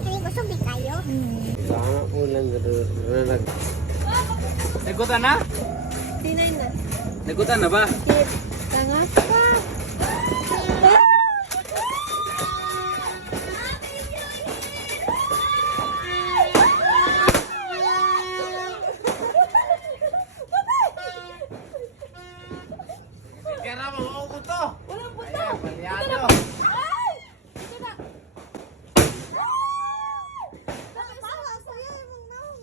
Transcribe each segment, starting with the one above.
Kaya gusto big kayo? Sama ko lang nag... Nagutan na? Tinay na. Nagutan na ba? Tanga pa. Kaya mo ko to. Walang punta. Palyado. Ay! Ito na. Bawa saya emang nang.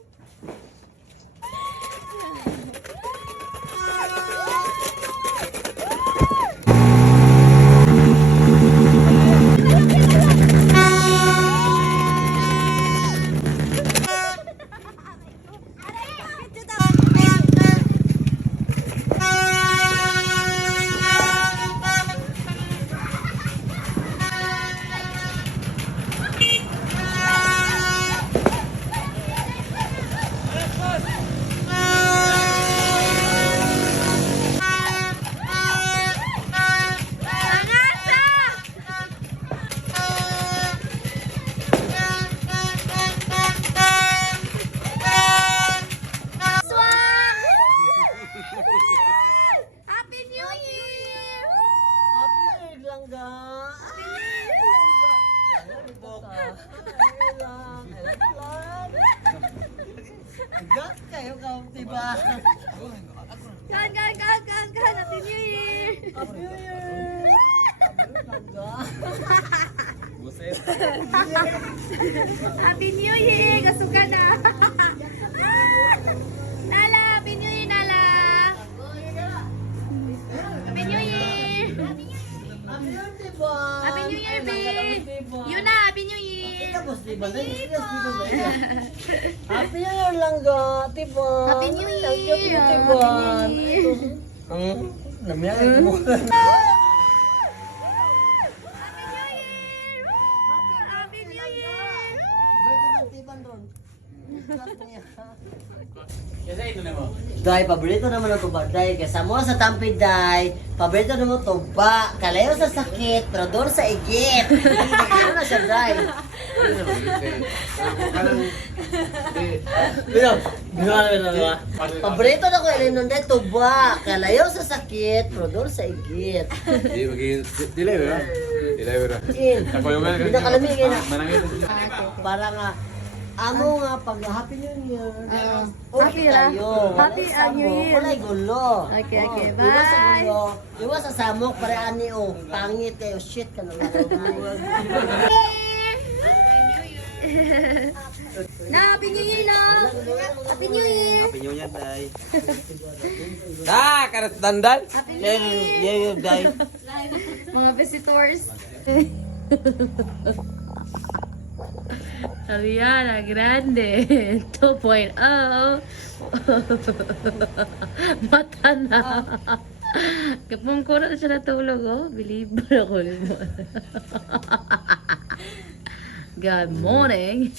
Happy New Year! Happy New Year lang ga. Gat kayo ka, diba? Kan! Happy New Year! Happy New Year! Buset. Happy New Year! Kasuka na! Nala! Happy New Year, Nala! Happy New Year! Happy New Year, diba? Happy New Year, babe! Yun na! Happy New Year! Tapos diba? Happy New Year lang ga, diba? Happy New Year! Thank you, diba? Happy New Year! Ang namiyay mo. Happy New Year! Happy New Year! Birthday ng tiban ron. Kasi ito na mo. Day, paborito naman ang tuba, Day. Kesa mo sa tampid, Day. Paborito naman tuba. Kalayo sa sakit, pero doon sa igit. Ano na siya, Day? Paborito na ko ilin nun, Day. Tuba. Kalayo sa sakit, pero doon sa igit. Dilay ba? Dilay ba? In. Ako yung Hindi na kalamigin. Manangin. Para nga, amo nga pag Happy New Year. Happy tayo. Happy New Year. Walay gulo. Okay, okay. Oh, iwas sa Bye. gulo. Iwas sa samok para ani o pangit kayo shit ka nang Na, Happy New Year na! Happy New Year! Pinyo niya, day. Da, karat dandal. Happy New Year! Day. Mga visitors. Ariana Grande 2.0 Mata na. Kapag ko na siya natulog, oh. Believe ako. Good morning.